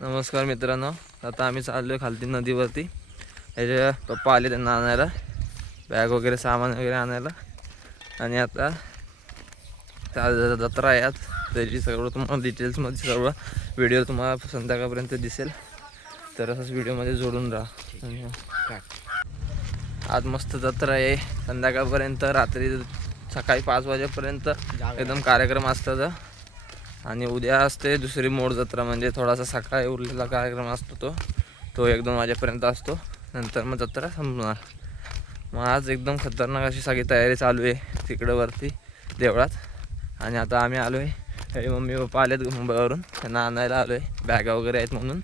नमस्कार मित्रांनो, आता आम्ही चाललो आहे खालती नदीवरती. ह्याचे पप्पा आले त्यांना आणायला, बॅग वगैरे सामान वगैरे आणायला. आणि आता जत्रा आहे आज, त्याची सगळं तुम्हाला डिटेल्समध्ये सर्व व्हिडिओ तुम्हाला संध्याकाळपर्यंत दिसेल, तर असंच व्हिडिओमध्ये जोडून राहा. आणि आज मस्त जत्रा आहे. संध्याकाळपर्यंत रात्री सकाळी 5 वाजेपर्यंत एकदम कार्यक्रम असतात. आणि उद्या असते दुसरी मोड जत्रा, म्हणजे थोडासा सकाळी उरलेला कार्यक्रम असतो तो 1-2 वाजेपर्यंत असतो. नंतर मग जत्रा संपणार. मग आज एकदम खतरनाक अशी सगळी तयारी चालू आहे तिकडं वरती देवळात. आणि आता आम्ही आलो आहे, मम्मी पप्पा आलेत मुंबईवरून, त्यांना आणायला आलो आहे, बॅगा वगैरे आहेत म्हणून.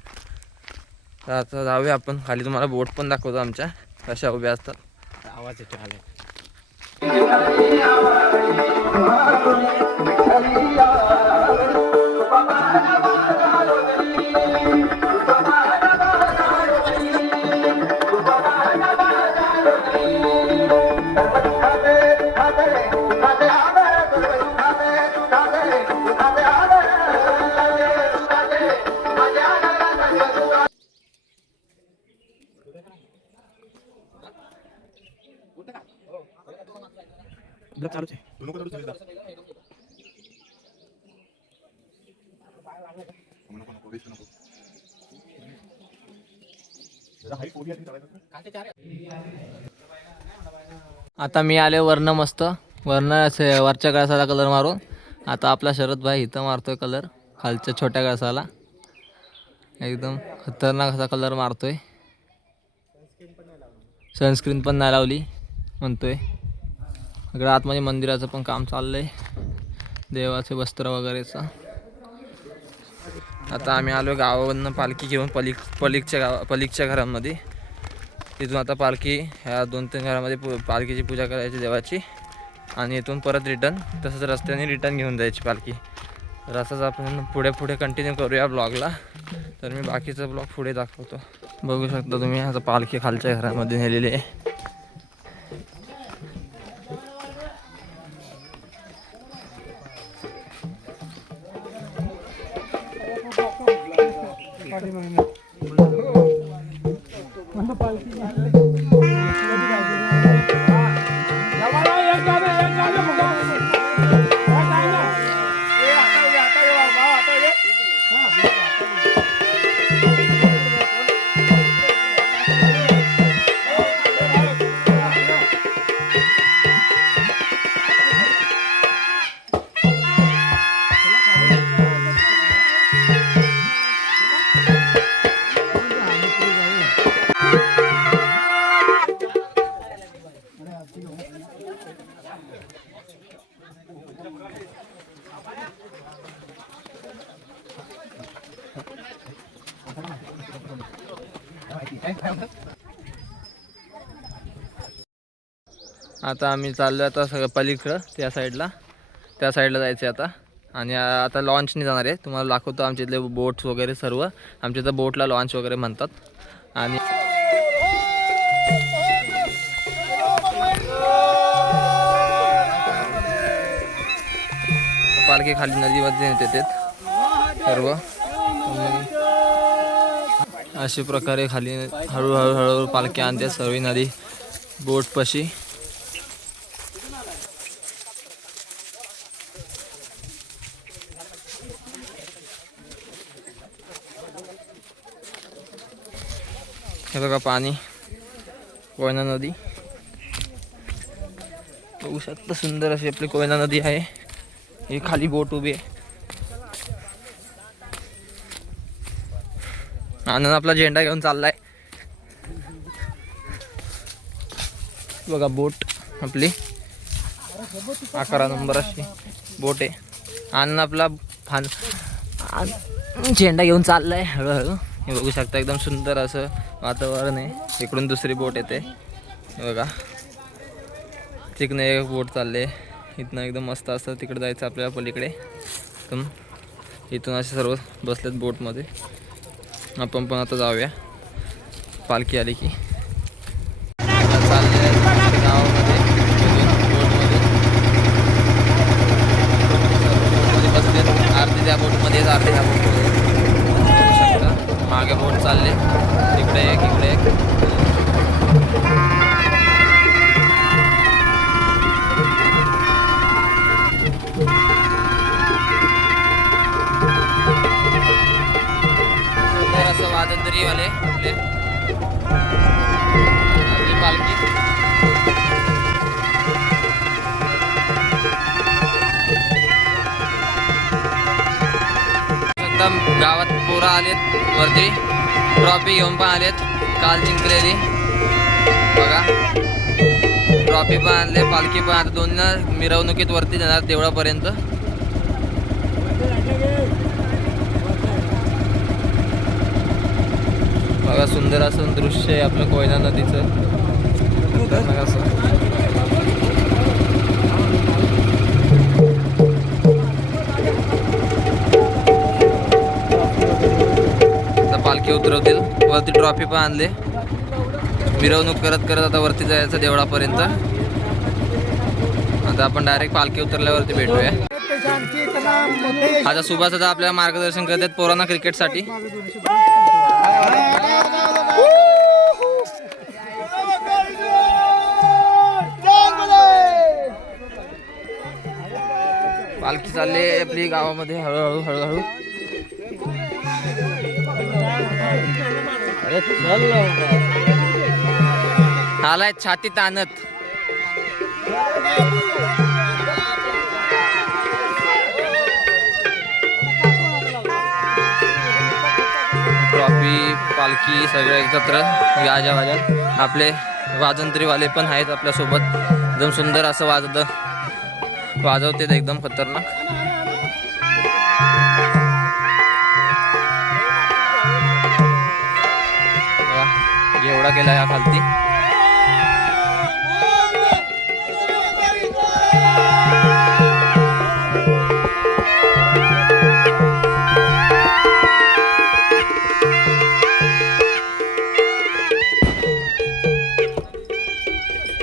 तर आता जाऊया आपण खाली. तुम्हाला बोट पण दाखवतो आमच्या कशा उभ्या असतात. आवाज येतो आले. चालूच आहे. आता मी आले वरनं, मस्त वरनं वरच्या कळसाला कलर मारून. आता आपला शरद भाई इथं मारतोय कलर खालच्या छोट्या कळसाला. एकदम खतरनाक असा कलर मारतोय. सनस्क्रीन पण नाही लावली म्हणतोय. इकडं आतमध्ये मंदिराचं पण काम चाललंय, देवाचे वस्त्र वगैरेचं. आता आम्ही आलो गावावरनं पालखी घेऊन पलीकच्या घरामध्ये. तिथून आता पालखी ह्या 2-3 घरामध्ये पालखीची पूजा करायची देवाची, आणि इथून परत रिटर्न तसंच रस्त्याने रिटर्न घेऊन जायची पालखी. तर असंच आपण पुढे कंटिन्यू करूया ब्लॉगला. तर मी बाकीचा ब्लॉग पुढे दाखवतो. बघू शकता तुम्ही, आता पालखी खालच्या घरामध्ये नेलेली आहे. आता आम्ही चाललो आता सगळं पलीकडं त्या साईडला जायचं आता. आणि आता लॉन्चने जाणार आहे. तुम्हाला दाखवतो आमच्या इथले बोट्स वगैरे सर्व. आमच्या इथं बोटला लॉन्च वगैरे म्हणतात. आणि पालखी खाली नदीमध्ये नेते सर्व. अशा प्रकारे खाली हळूहळू पालखी आणते सर्व नदी बोटपाशी. हे बघा पाणी, कोयना नदी बघू शकता. सुंदर अशी आपली कोयना नदी आहे. ही खाली बोट उभी आहे. आनंद आपला झेंडा घेऊन चाललाय. बघा बोट आपली 11 नंबर अशी बोट आहे. आनंद आपला झेंडा घेऊन चाललाय हळूहळू. हे बघू शकता, एकदम सुंदर असं वातावरण आहे. इकडून दुसरी बोट येते बघा. तिकडनं एक बोट चालले. इथनं एकदम मस्त असतं. तिकडे जायचं आपल्याला पलीकडे. इथून असे सर्व बसलेत बोटमध्ये. आपण पण आता जाऊया पालखी आली की. चालले गावामध्ये बोटमध्ये बसले. अर्धे त्या बोटमध्ये, अर्धे ह्या बोटमध्ये. मागे बोट चालले, तिकडे एक इकडे एक. सुंदर असं वाजंत्रीवाले आपली पालखी. एकदम गावात पोरं आलेत वरती, ट्रॉफी घेऊन पण आलेत, काल जिंकलेली बघा. ट्रॉफी पण आणले, पालखी पण. आता दोन्ही मिरवणुकीत वरती जाणार देवळापर्यंत. बघा सुंदर असं दृश्य आहे आपलं कोयना नदीचं. खतरनाक असं पालखी उतरवतील वरती. ट्रॉफी पण आणले, मिरवणूक करत करत आता वरती जायचं देवळापर्यंत. आता आपण डायरेक्ट पालखी उतरल्यावरती भेटूया. आता सुभाष दादा आपल्याला मार्गदर्शन करतात पोरांना क्रिकेटसाठी. पालखी चालली आपली गावामध्ये हळूहळू हळूहळू. आलाय छाती ताणत. ट्रॉफी पालखी सगळे एकत्र गाजा वाजत. आपले वाजंत्रीवाले पण आहेत आपल्यासोबत. एकदम सुंदर असं वाजवते एकदम खतरनाक. एवढा केला या खालती.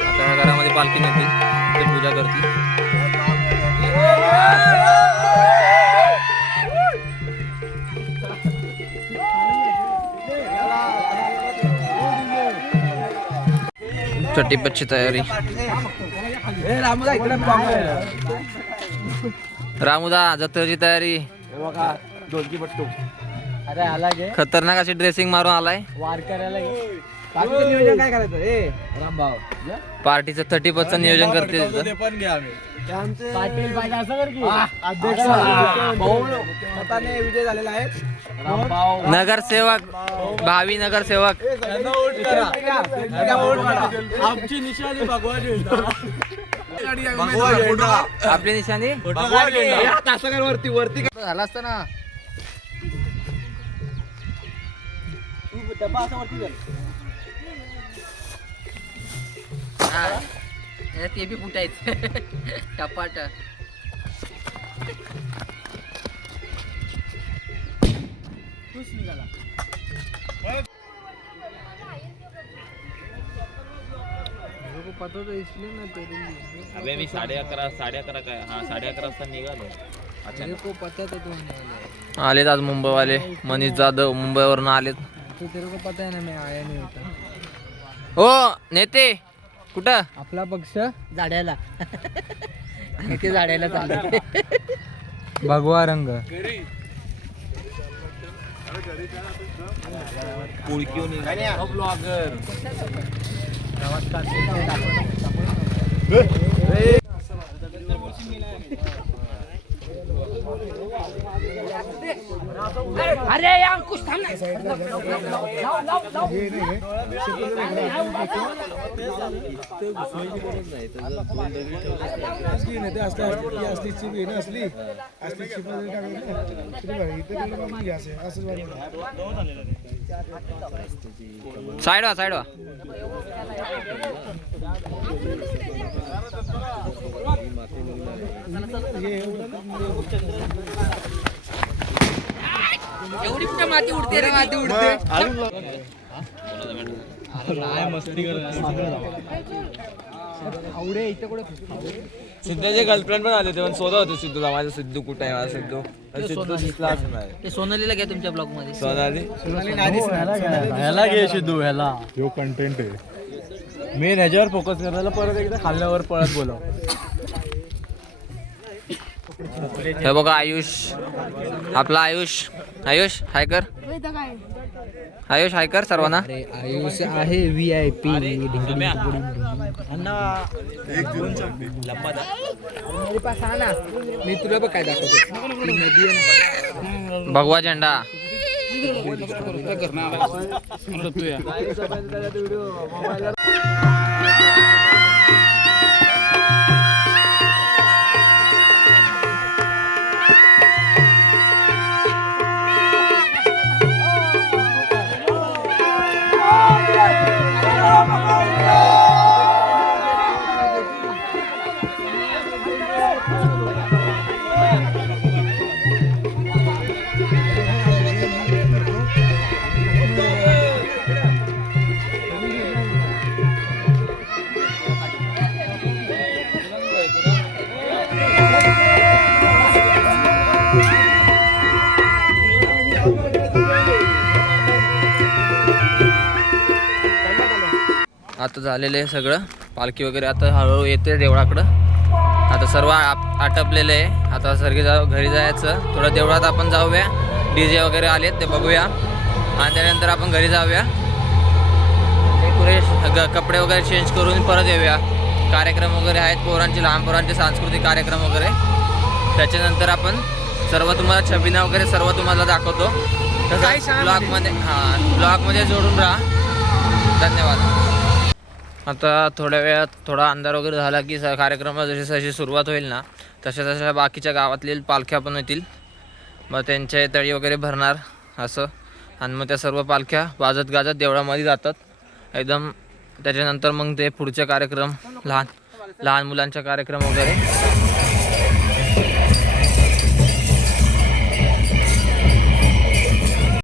आता या घरामध्ये पालखी नेतील, ते पूजा करतील. चट्टीपच्ची तयारी. रामुदा जत्रेची तयारी. खतरनाक अशी ड्रेसिंग मारून आलाय. काय करायचं पार्टीचं 30% नियोजन करते. विजय झालेला आहे. नगरसेवक, भावी नगरसेवक. आमची निशाणी भगवा आपली निशाणी वरती वरती झाला असता ना. ते बी कुठायचं टपाट. पता तो इसलिए ना तेरे लिए. अबे मी 11:30 काय, हा 11:30 वाजता निघालो. मेरे को पता था तू आने वाला है. आलेत आज मुंबईवाले. मनीष जाधव मुंबईवरून आलेत. तो तेरे को पता है ना मैं आया नहीं होता. हो नेते कुठं? आपला पक्ष झाड्याला. नेते झाड्याला चालले. भगवा रंग. ब्लॉगर. अरे अंकुश थांब ना. साइड वा साइड वा. एवढी कुठे माती उडते रे. माती उडते. मस्ती कर. आवडे इथे कुठे सिद्धूचे गर्लफ्रेंड पण आले ते पण शोधत होते सिद्धूला. माझा सिद्धू कुठे आहे, माझा सिद्धू सिद्धू दिसलाच नाही. ते सोनालीला घ्या तुमच्या ब्लॉग मध्ये. सोनाली ह्याला घे शिदू ह्याला. यो कंटेंट आहे. मेन ह्याच्यावर फोकस करायला परत एकदा खाल्ल्यावर पळत बोलव. हे बघा आयुष, आपला आयुष. आयुष हाय कर, आयुष हाय कर सर्वांना. आयुष आहे VIP. मी तुला बघ काय दाखवतो. भगवा झेंडा. आता झालेलं आहे सगळं. पालखी वगैरे आता हळूहळू येते देवळाकडं. आता सर्व आटपलेलं आहे. आता सर्गी घरी जायचं. थोडं देवळात आपण जाऊया. DJ वगैरे आलेत ते बघूया आणि त्यानंतर आपण घरी जाऊया. पुरे कपडे वगैरे चेंज करून परत येऊया. कार्यक्रम वगैरे आहेत पोरांचे, लहान पोरांचे सांस्कृतिक कार्यक्रम वगैरे. त्याच्यानंतर आपण सर्व तुम्हाला छबिना वगैरे सर्व तुम्हाला दाखवतो. तसं ब्लॉगमध्ये जोडून राहा. धन्यवाद. आता थोड्या वेळात थोडा अंधार वगैरे झाला की कार्यक्रमाला जशी जशी सुरुवात होईल ना तशा तशा बाकीच्या गावातली पालख्या पण येतील. मग त्यांच्या तळी वगैरे भरणार असं. आणि मग त्या सर्व पालख्या वाजत गाजत देवळामध्ये जातात एकदम. त्याच्यानंतर मग ते पुढचे कार्यक्रम लहान मुलांचा कार्यक्रम वगैरे